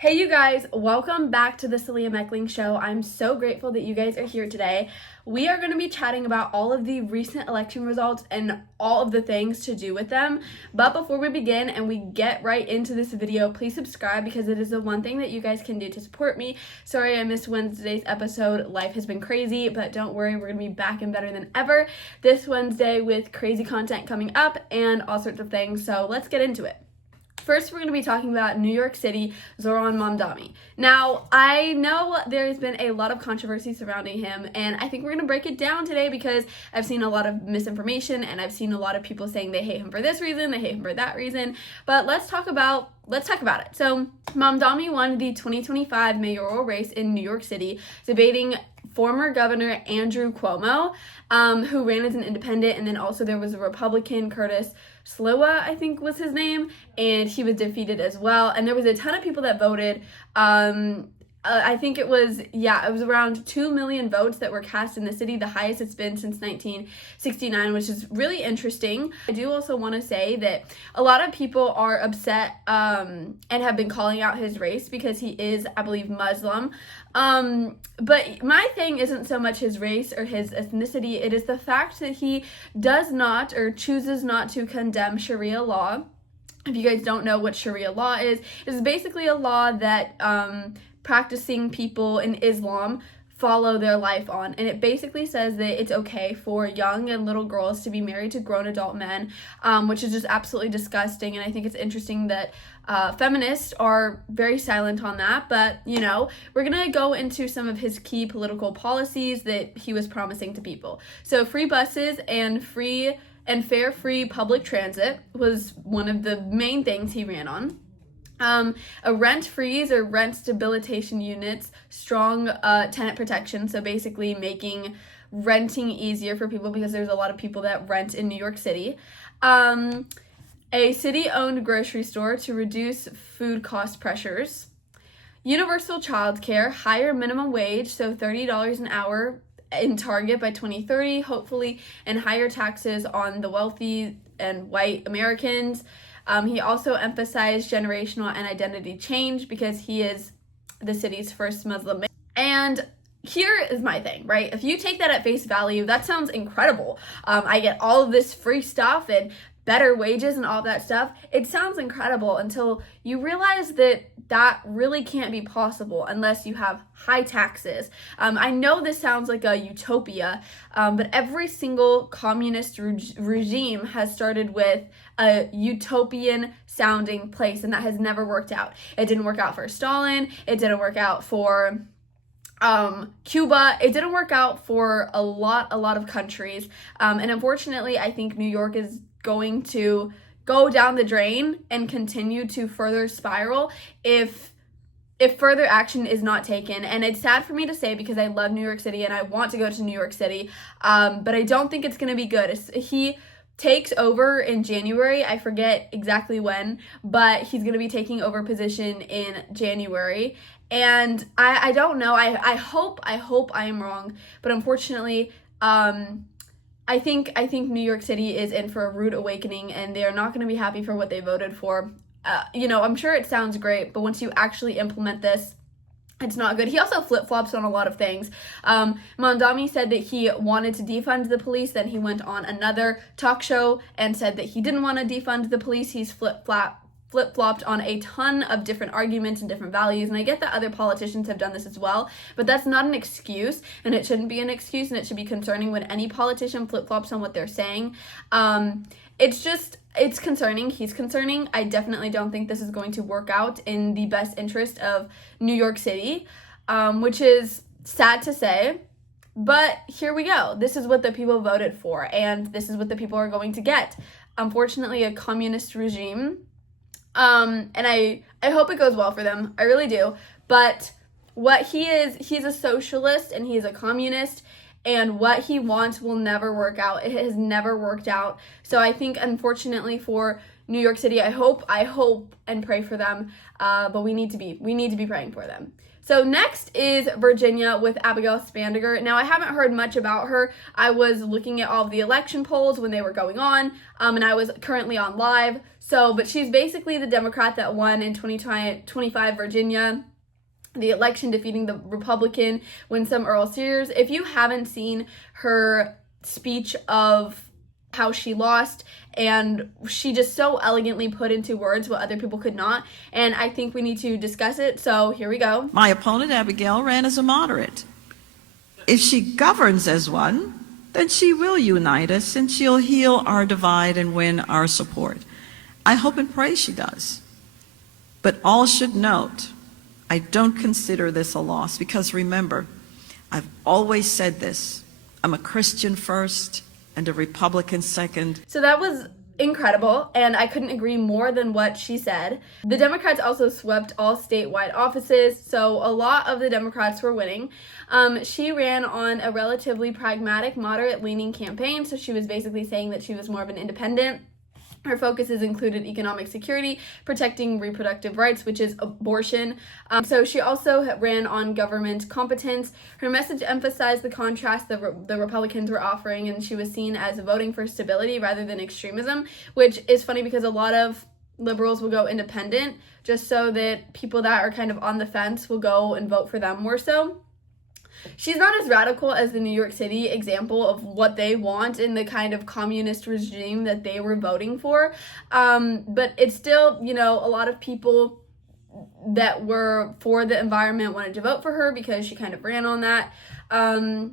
Hey you guys, welcome back to the soliamechling show. I'm so grateful that you guys are here today. We are going to be chatting about all of the recent election results and all of the things to do with them. But before we begin and we get right into this video, please subscribe because it is the one thing that you guys can do to support me. Sorry I missed Wednesday's episode. Life has been crazy, but don't worry, we're going to be back and better than ever this Wednesday with crazy content coming up and all sorts of things. So let's get into it. First, we're going to be talking about New York City, Zohran Mamdani. Now, I know there's been a lot of controversy surrounding him, and I think we're going to break it down today because I've seen a lot of misinformation, and I've seen a lot of people saying they hate him for this reason, they hate him for that reason, but let's talk about it. So, Mamdani won the 2025 mayoral race in New York City, debating former Governor Andrew Cuomo, who ran as an independent, and then also there was a Republican, Curtis Sliwa, I think was his name, and he was defeated as well. And there was a ton of people that voted. I think it was around 2 million votes that were cast in the city, the highest it's been since 1969, which is really interesting. I do also want to say that a lot of people are upset and have been calling out his race because he is, I believe, Muslim. But my thing isn't so much his race or his ethnicity, it is the fact that he does not or chooses not to condemn Sharia law. If you guys don't know what Sharia law is, it is basically a law that practicing people in Islam follow their life on, and it basically says that it's okay for young and little girls to be married to grown adult men, which is just absolutely disgusting. And I think it's interesting that feminists are very silent on that. But we're gonna go into some of his key political policies that he was promising to people. So free buses and fair free public transit was one of the main things he ran on. A rent freeze or rent stabilization units, strong tenant protection, so basically making renting easier for people because there's a lot of people that rent in New York City. A city-owned grocery store to reduce food cost pressures. Universal childcare, higher minimum wage, so $30 an hour in Target by 2030, hopefully, and higher taxes on the wealthy and white Americans. He also emphasized generational and identity change because he is the city's first Muslim. And here is my thing, right? If you take that at face value, that sounds incredible. I get all of this free stuff and better wages and all that stuff. It sounds incredible until you realize that that really can't be possible unless you have high taxes. I know this sounds like a utopia, but every single communist regime has started with a utopian sounding place, and that has never worked out. It didn't work out for Stalin. It didn't work out for Cuba. It didn't work out for a lot of countries. And unfortunately, I think New York is going to go down the drain and continue to further spiral if further action is not taken. And it's sad for me to say because I love New York City and I want to go to New York City, but I don't think it's going to be good. He takes over in January. I forget exactly when, but he's going to be taking over position in January. And I don't know. I hope I am wrong, but unfortunately, I think New York City is in for a rude awakening, and they are not going to be happy for what they voted for. I'm sure it sounds great, but once you actually implement this, it's not good. He also flip-flops on a lot of things. Mamdani said that he wanted to defund the police. Then he went on another talk show and said that he didn't want to defund the police. He's flip-flopped on a ton of different arguments and different values, and I get that other politicians have done this as well, but that's not an excuse, and it shouldn't be an excuse, and it should be concerning when any politician flip-flops on what they're saying. It's concerning. He's concerning. I definitely don't think this is going to work out in the best interest of New York City, which is sad to say, but here we go. This is what the people voted for, and this is what the people are going to get. Unfortunately, a communist regime. And I hope it goes well for them. I really do. But what he's a socialist and he's a communist, and what he wants will never work out. It has never worked out. So I think, unfortunately, for New York City. I hope and pray for them, but we need to be praying for them. So next is Virginia with Abigail Spanberger. Now, I haven't heard much about her. I was looking at all of the election polls when they were going on, and I was currently on live. But she's basically the Democrat that won in 2025 Virginia, the election, defeating the Republican Winsome Earl Sears. If you haven't seen her speech of how she lost, and she just so elegantly put into words what other people could not, and I think we need to discuss it, so here we go. My opponent, Abigail, ran as a moderate. If she governs as one, then she will unite us, and she'll heal our divide and win our support. I hope and pray she does. But all should note, I don't consider this a loss, because remember, I've always said this, I'm a Christian first, and a Republican second. So that was incredible, and I couldn't agree more than what she said. The Democrats also swept all statewide offices, so a lot of the Democrats were winning. She ran on a relatively pragmatic, moderate-leaning campaign, so she was basically saying that she was more of an independent. Her focuses included economic security, protecting reproductive rights, which is abortion. So she also ran on government competence. Her message emphasized the contrast the Republicans were offering, and she was seen as voting for stability rather than extremism, which is funny because a lot of liberals will go independent just so that people that are kind of on the fence will go and vote for them more so. She's not as radical as the New York City example of what they want in the kind of communist regime that they were voting for. But it's still, a lot of people that were for the environment wanted to vote for her because she kind of ran on that. I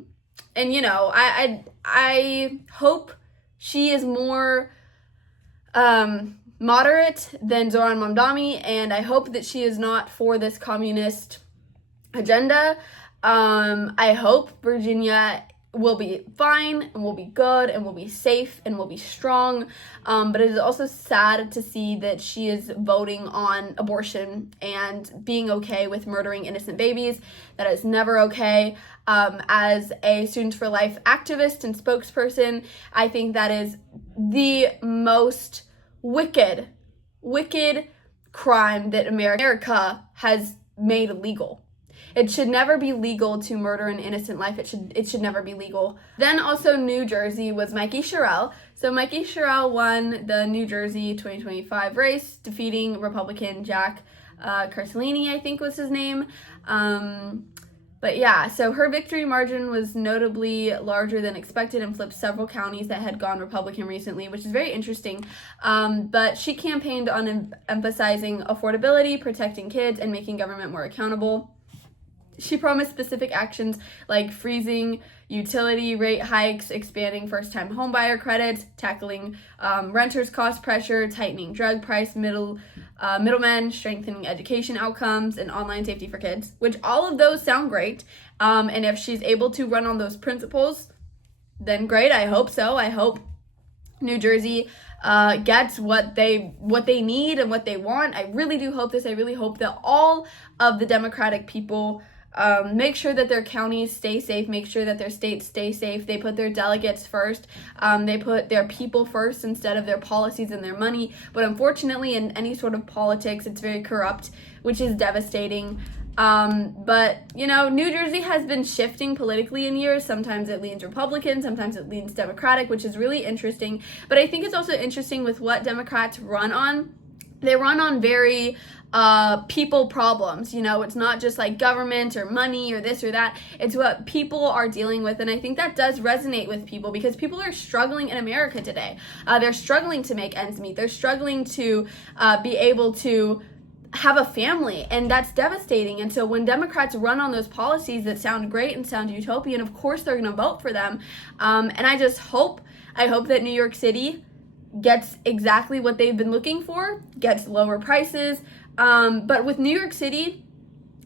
hope she is more moderate than Zoran Mamdani, and I hope that she is not for this communist agenda. I hope Virginia will be fine and will be good and will be safe and will be strong. But it is also sad to see that she is voting on abortion and being okay with murdering innocent babies. That is never okay. As a Students for Life activist and spokesperson, I think that is the most wicked crime that America has made illegal. It should never be legal to murder an innocent life. It should never be legal. Then also New Jersey was Mikey Sherrill. So Mikey Sherrill won the New Jersey 2025 race, defeating Republican Jack Carcellini, I think was his name. But yeah, so her victory margin was notably larger than expected and flipped several counties that had gone Republican recently, which is very interesting. But she campaigned on emphasizing affordability, protecting kids, and making government more accountable. She promised specific actions like freezing utility rate hikes, expanding first-time homebuyer credits, tackling renters' cost pressure, tightening drug price middlemen, strengthening education outcomes, and online safety for kids, which all of those sound great. And if she's able to run on those principles, then great. I hope so. I hope New Jersey gets what they need and what they want. I really do hope this. I really hope that all of the Democratic people make sure that their counties stay safe, make sure that their states stay safe. They put their delegates first. They put their people first instead of their policies and their money. But unfortunately, in any sort of politics, it's very corrupt, which is devastating. But New Jersey has been shifting politically in years. Sometimes it leans Republican, sometimes it leans Democratic, which is really interesting. But I think it's also interesting with what Democrats run on. They run on very people problems. It's not just like government or money or this or that. It's what people are dealing with, and I think that does resonate with people because people are struggling in America today. They're struggling to make ends meet. They're struggling to be able to have a family, and that's devastating. And so when Democrats run on those policies that sound great and sound utopian, of course they're going to vote for them. And I hope that New York City gets exactly what they've been looking for, gets lower prices. But with New York City,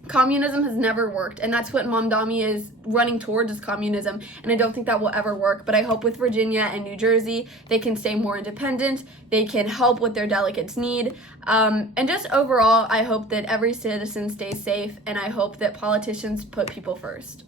communism has never worked, and that's what Mamdani is running towards, is communism, and I don't think that will ever work. But I hope with Virginia and New Jersey, they can stay more independent, they can help what their delegates need, and just overall, I hope that every citizen stays safe, and I hope that politicians put people first.